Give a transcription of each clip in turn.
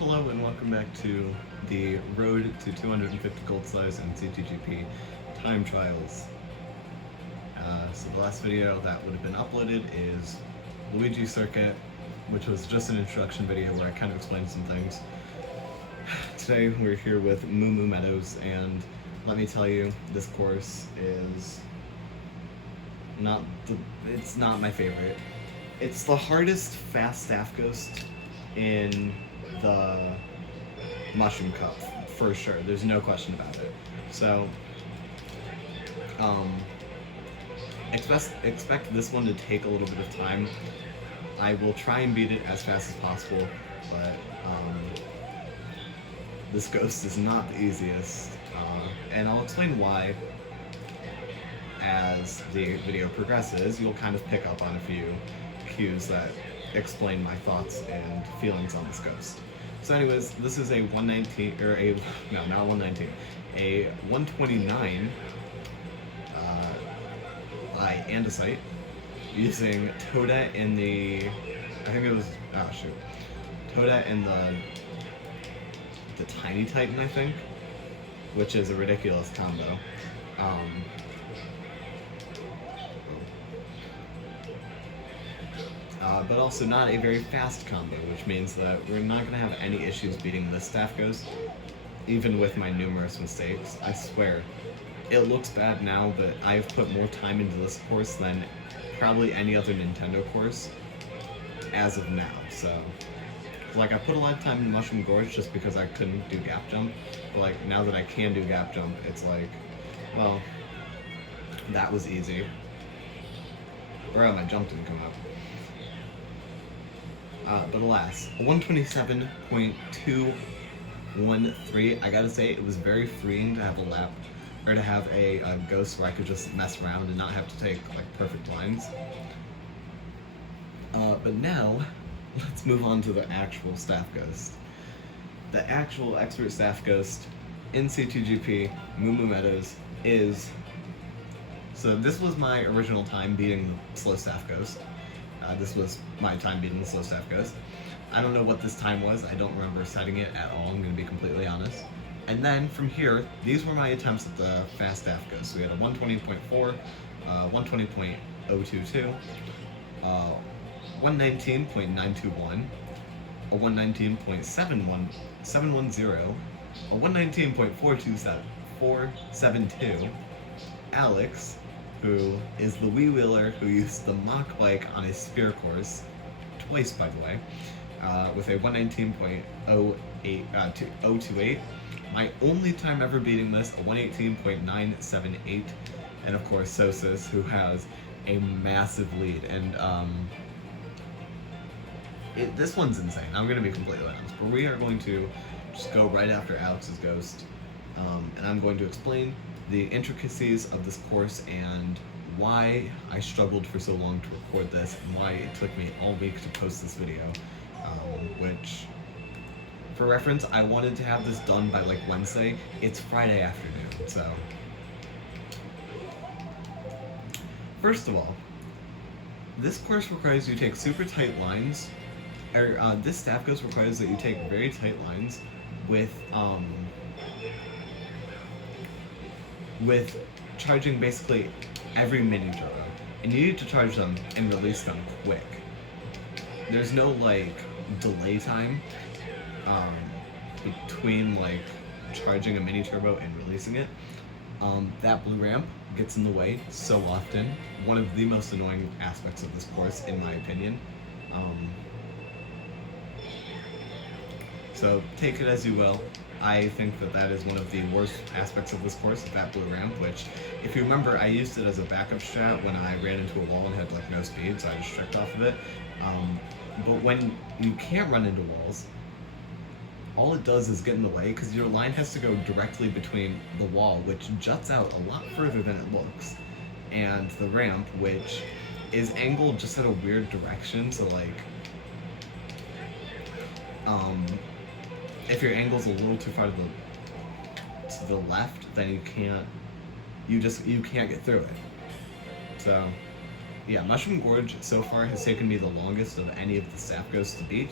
Hello and welcome back to the Road to 250 Gold Stars in CTGP Time Trials. So the last video that would have been uploaded is Luigi Circuit, which was just an introduction video where I kind of explained some things. Today we're here with Meadows, and let me tell you, this course is it's not my favorite. It's the hardest fast staff ghost in the Mushroom Cup, for sure. There's no question about it. So, expect this one to take a little bit of time. I will try and beat it as fast as possible, but this ghost is not the easiest, and I'll explain why as the video progresses. You'll kind of pick up on a few cues that explain my thoughts and feelings on this ghost. So anyways, this is a 119, or a, no, not 119, a 129 by andesite, using Toda in the, I think it was, oh shoot, Toda in the Tiny Titan, I think, which is a ridiculous combo. But also not a very fast combo, which means that we're not going to have any issues beating this staff ghost, even with my numerous mistakes. I swear, it looks bad now, but I've put more time into this course than probably any other Nintendo course as of now. So, like, I put a lot of time in Mushroom Gorge just because I couldn't do gap jump, but like, now that I can do gap jump, it's like, well, that was easy. Or my jump didn't come up. But alas, 127.213. I gotta say, it was very freeing to have a lap, or to have a ghost where I could just mess around and not have to take like perfect lines. But now, let's move on to the actual staff ghost. The actual expert staff ghost in C2GP, Meadows, is. So this was my original time beating the slow staff ghost. This was my time beating the slow staff ghost. I don't know what this time was. I don't remember setting it at all, I'm going to be completely honest. And then from here, these were my attempts at the fast staff ghost. So we had a 120.4, 120.022, 119.921, a 119.710, a 119.472, Alex, who is the Wii Wheeler who used the mock bike on a spear course, twice by the way, with a 119.028. My only time ever beating this, a 118.978, and of course Sosis, who has a massive lead. And this one's insane, I'm going to be completely honest, but we are going to just go right after Alex's ghost, and I'm going to explain the intricacies of this course and why I struggled for so long to record this and why it took me all week to post this video, which, for reference, I wanted to have this done by like Wednesday. It's Friday afternoon, so. First of all, this course requires you to take super tight lines, or this staff ghost requires that you take very tight lines with charging basically every mini turbo, and you need to charge them and release them quick. There's no like delay time between like charging a mini turbo and releasing it. That blue ramp gets in the way so often. One of the most annoying aspects of this course, in my opinion. So take it as you will. I think that that is one of the worst aspects of this course, that blue ramp, which, if you remember, I used it as a backup strat when I ran into a wall and had like no speed, so I just tricked off of it. But when you can't run into walls, all it does is get in the way, because your line has to go directly between the wall, which juts out a lot further than it looks, and the ramp, which is angled just at a weird direction, so like, if your angle's a little too far to the left, then you can't get through it. So, yeah, Mushroom Gorge so far has taken me the longest of any of the staff ghosts to beat.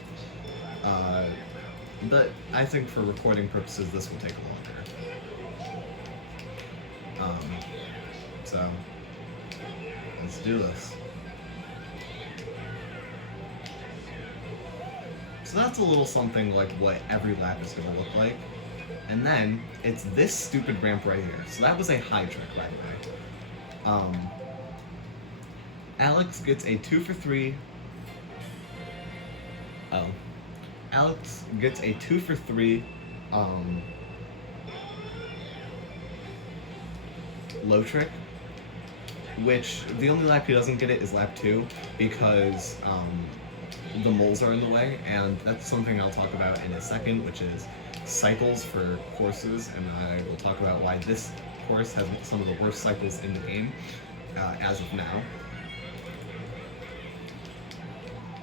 But I think for recording purposes, this will take longer. So let's do this. So that's a little something like what every lap is going to look like. And then it's this stupid ramp right here. So that was a high trick, by the way. Alex gets a 2 for 3. Oh. Alex gets a 2 for 3 low trick, which the only lap he doesn't get it is lap 2 because the moles are in the way, and that's something I'll talk about in a second, which is cycles for courses, and I will talk about why this course has some of the worst cycles in the game as of now.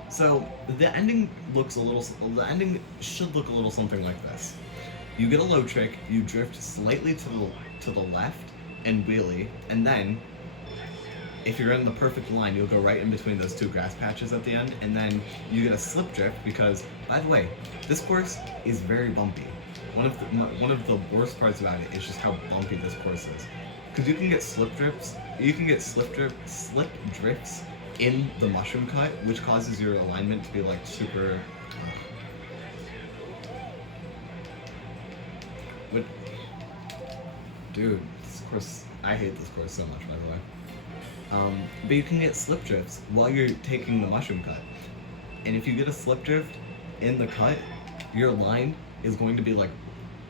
So the ending should look a little something like this. You get a low trick, you drift slightly to the left and wheelie, and then if you're in the perfect line, you'll go right in between those two grass patches at the end, and then you get a slip drift because, by the way, this course is very bumpy. One of the worst parts about it is just how bumpy this course is, because you can get slip drifts. You can get slip drifts in the mushroom cut, which causes your alignment to be like super. But, dude, this course, I hate this course so much, by the way. But you can get slip drifts while you're taking the mushroom cut. And if you get a slip drift in the cut, your line is going to be like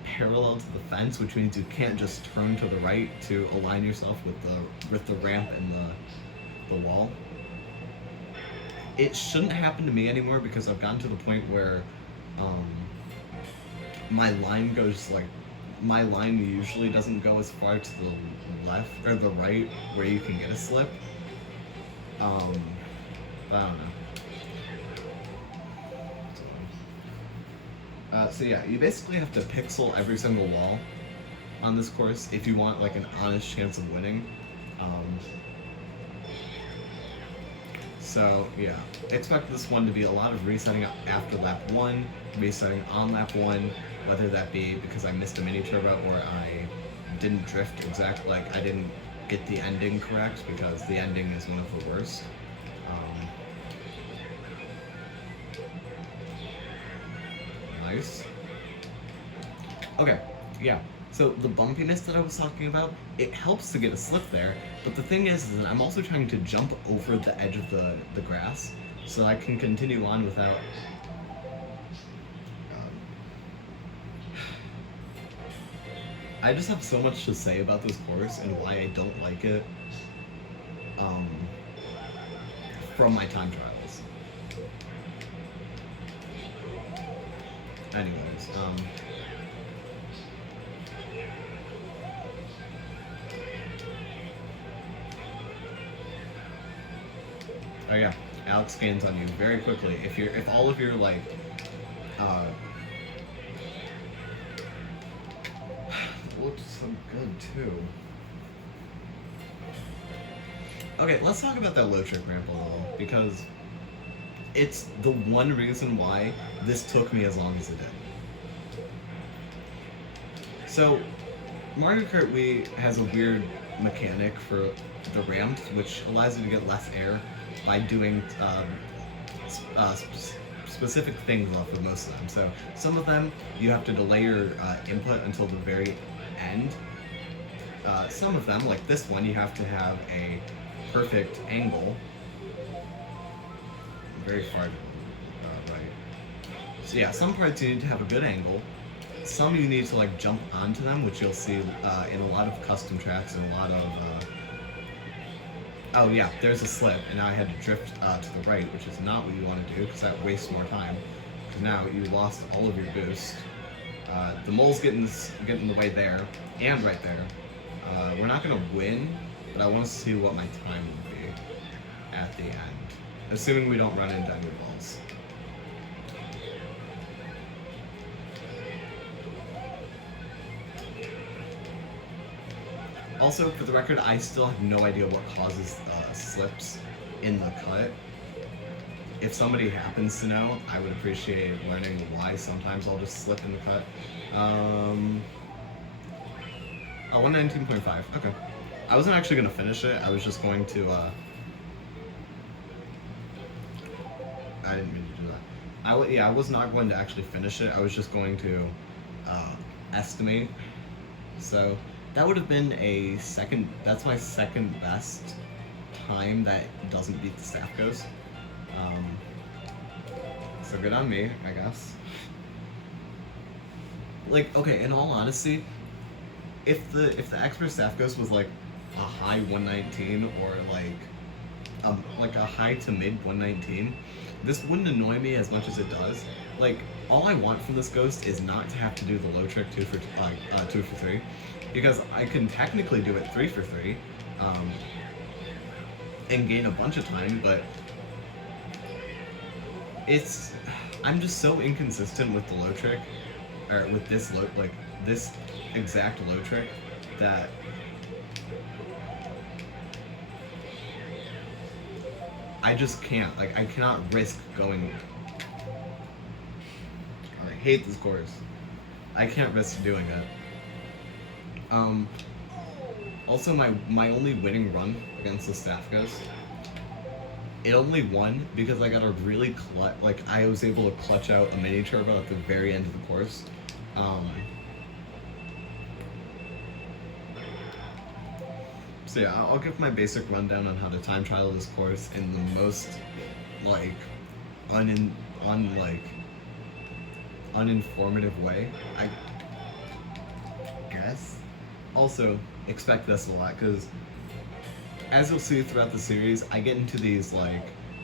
parallel to the fence, which means you can't just turn to the right to align yourself with the ramp and the wall. It shouldn't happen to me anymore because I've gotten to the point where my line usually doesn't go as far to the left or the right where you can get a slip. But I don't know. So yeah, you basically have to pixel every single wall on this course if you want like an honest chance of winning. So yeah, expect this one to be a lot of resetting after lap 1, resetting on lap 1, whether that be because I missed a mini turbo or I didn't drift exactly, like I didn't get the ending correct, because the ending is one of the worst. Nice. Okay, yeah. So the bumpiness that I was talking about, it helps to get a slip there, but the thing is that I'm also trying to jump over the edge of the grass, so I can continue on without... I just have so much to say about this course and why I don't like it from my time trials. Anyways, oh yeah, Alex scans on you very quickly. If all of your like looks so good too. Okay, let's talk about that low trick ramp a little, because it's the one reason why this took me as long as it did. So, Mario Kart Wii has a weird mechanic for the ramps, which allows you to get less air by doing specific things off of most of them. So, some of them, you have to delay your input until the very end. Some of them, like this one, you have to have a perfect angle. Very far right. So yeah, some parts you need to have a good angle. Some you need to like jump onto them, which you'll see in a lot of custom tracks and a lot of... Oh yeah, there's a slip, and now I had to drift to the right, which is not what you want to do, because that wastes more time. Because now you lost all of your boost. The mole's getting in the way there, and right there. We're not going to win, but I want to see what my time will be at the end. Assuming we don't run into any walls. Also, for the record, I still have no idea what causes slips in the cut. if somebody happens to know, I would appreciate learning why sometimes I'll just slip in the cut. Oh, 119.5. Okay. I wasn't actually going to finish it. I was just going to, I didn't mean to do that. Yeah, I was not going to actually finish it. I was just going to estimate. So that would have been that's my second best time that doesn't beat the staff goes. So good on me, I guess. Like, okay, in all honesty, if the expert staff ghost was like a high 119 or like a high to mid 119, this wouldn't annoy me as much as it does. Like, all I want from this ghost is not to have to do the low trick 2 for 3, because I can technically do it 3 for 3, and gain a bunch of time, but I'm just so inconsistent with the low trick, or with this this exact low trick, that I just can't. Like, I cannot risk going. I hate this course. I can't risk doing it. Also, my only winning run against the staff ghost, it only won because I got a really I was able to clutch out a mini turbo at the very end of the course. So yeah, I'll give my basic rundown on how to time trial this course in the most uninformative way, I guess. Also, expect this a lot, because as you'll see throughout the series, I get into these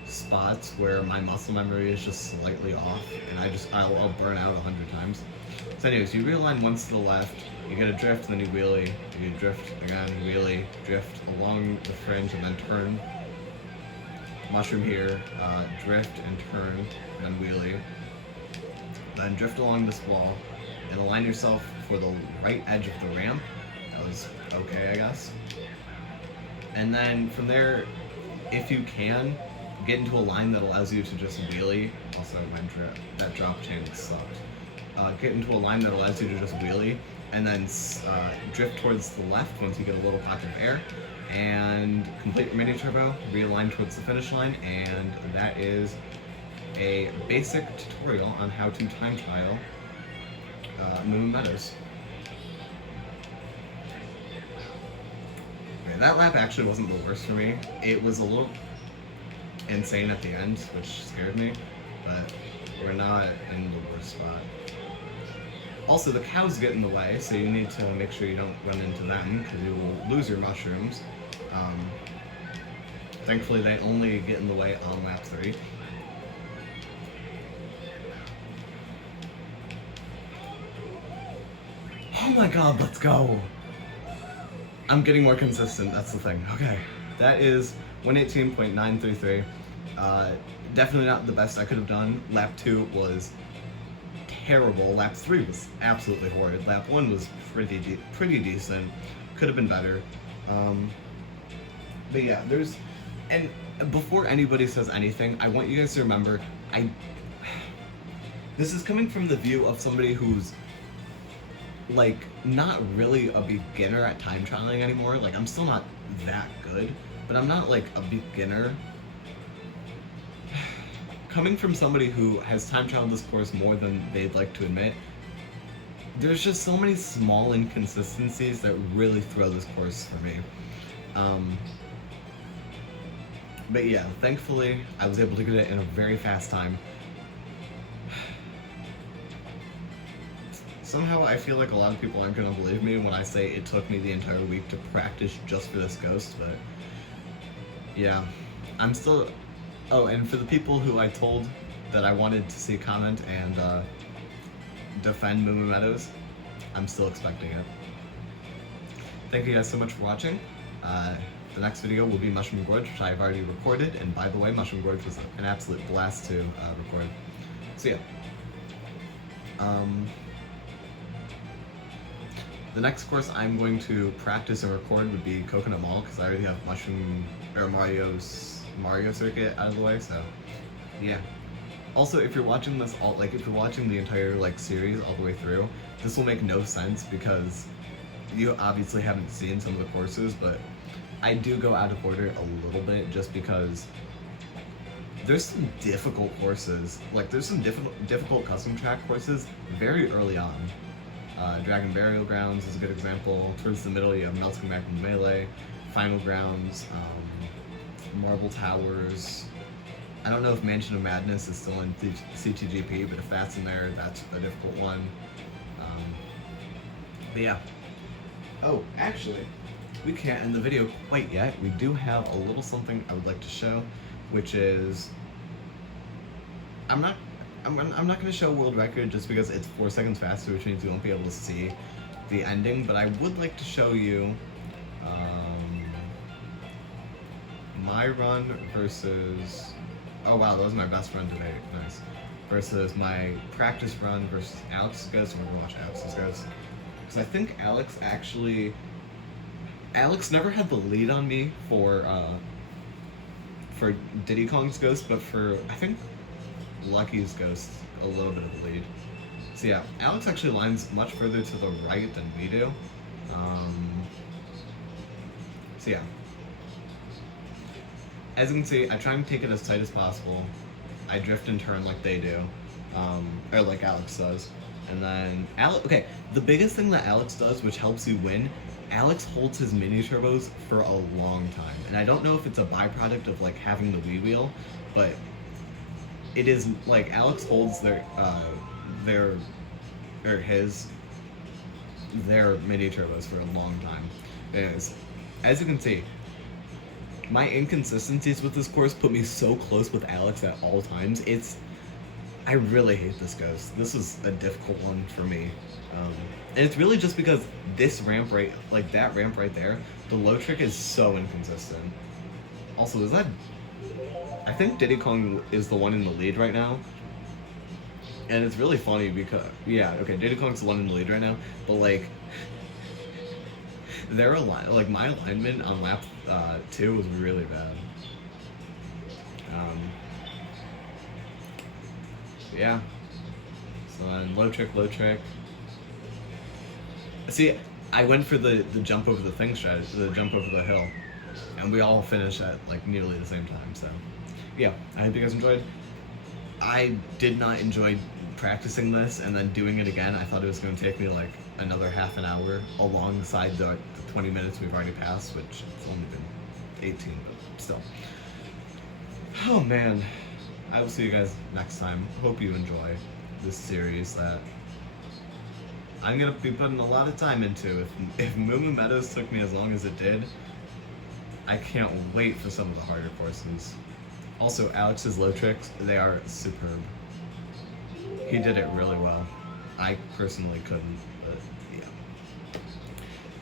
spots where my muscle memory is just slightly off, and I'll burn out 100 times. So anyways, you realign once to the left, you get a drift, then you wheelie, you drift again, wheelie, drift along the fringe, and then turn. Mushroom here, drift and turn, then wheelie. Then drift along this wall, and align yourself for the right edge of the ramp. That was okay, I guess. And then from there, if you can, get into a line that allows you to just wheelie. Also, that drop chain sucked. Get into a line that allows you to just wheelie, and then drift towards the left once you get a little pocket of air, and complete your mini turbo, realign towards the finish line, and that is a basic tutorial on how to time trial Meadows. Okay, that lap actually wasn't the worst for me. It was a little insane at the end, which scared me, but we're not in the worst spot. Also, the cows get in the way, so you need to make sure you don't run into them, because you will lose your mushrooms. Thankfully, they only get in the way on lap 3. Oh my god, let's go! I'm getting more consistent, that's the thing. Okay, that is 118.933. Definitely not the best I could have done. Lap 2 was terrible. Lap 3 was absolutely horrid. Lap 1 was pretty decent. Could have been better. But yeah, and before anybody says anything, I want you guys to remember, this is coming from the view of somebody who's not really a beginner at time trialing anymore. I'm still not that good, but I'm not a beginner. Coming from somebody who has time trialed this course more than they'd like to admit, there's just so many small inconsistencies that really throw this course for me. But yeah, thankfully, I was able to get it in a very fast time. Somehow I feel like a lot of people aren't going to believe me when I say it took me the entire week to practice just for this ghost, but yeah, I'm still... Oh, and for the people who I told that I wanted to see comment and defend Meadows, I'm still expecting it. Thank you guys so much for watching. The next video will be Mushroom Gorge, which I've already recorded, and by the way, Mushroom Gorge was an absolute blast to record. So yeah. The next course I'm going to practice and record would be Coconut Mall, because I already have Mario Circuit out of the way, so Yeah. Also, if you're watching this all, like, if you're watching the entire, like, series all the way through, this will make no sense because you obviously haven't seen some of the courses, but I do go out of order a little bit just because there's some difficult courses. Like, there's some difficult custom track courses very early on. Dragon Burial Grounds is a good example. Towards the middle, you have Melting Magma Melee, Final Grounds, Marble Towers. I don't know if Mansion of Madness is still in CTGP, but if that's in there, that's a difficult one. But yeah. Oh, actually, we can't end the video quite yet. We do have a little something I would like to show, which is I'm not going to show world record just because it's 4 seconds faster, which means you won't be able to see the ending. But I would like to show you my run versus. Oh wow, that was my best run today. Nice. Versus my practice run versus Alex's Ghost. I'm gonna watch Alex's Ghost because I think Alex never had the lead on me for Diddy Kong's Ghost, but for I think Lucky's Ghost a little bit of the lead. So yeah, Alex actually lines much further to the right than we do. So yeah. As you can see, I try and take it as tight as possible. I drift and turn like they do, or like Alex does. And then okay, the biggest thing that Alex does, which helps you win, Alex holds his mini turbos for a long time. And I don't know if it's a byproduct of like having the Wii wheel, but it is like Alex holds their mini turbos for a long time. As you can see, my inconsistencies with this course put me so close with Alex at all times. I really hate this Ghost. This is a difficult one for me. And it's really just because this ramp that ramp right there, the low trick is so inconsistent. Also, I think Diddy Kong is the one in the lead right now. And it's really funny because, yeah, okay, Diddy Kong's the one in the lead right now, but like, my alignment on lap 2 was really bad. Yeah. So then low trick. See, I went for the jump over the thing strategy, the jump over the hill, and we all finished at like nearly the same time. So, yeah, I hope you guys enjoyed. I did not enjoy practicing this and then doing it again. I thought it was going to take me like another half an hour alongside the 20 minutes we've already passed, which it's only been 18, but still. Oh man, I will see you guys next time. Hope you enjoy this series that I'm gonna be putting a lot of time into. If Meadows took me as long as it did, I can't wait for some of the harder courses. Also, Alex's low tricks, they are superb. He did it really well. I personally couldn't, but yeah.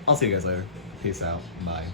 I'll see you guys later. Peace out. Bye.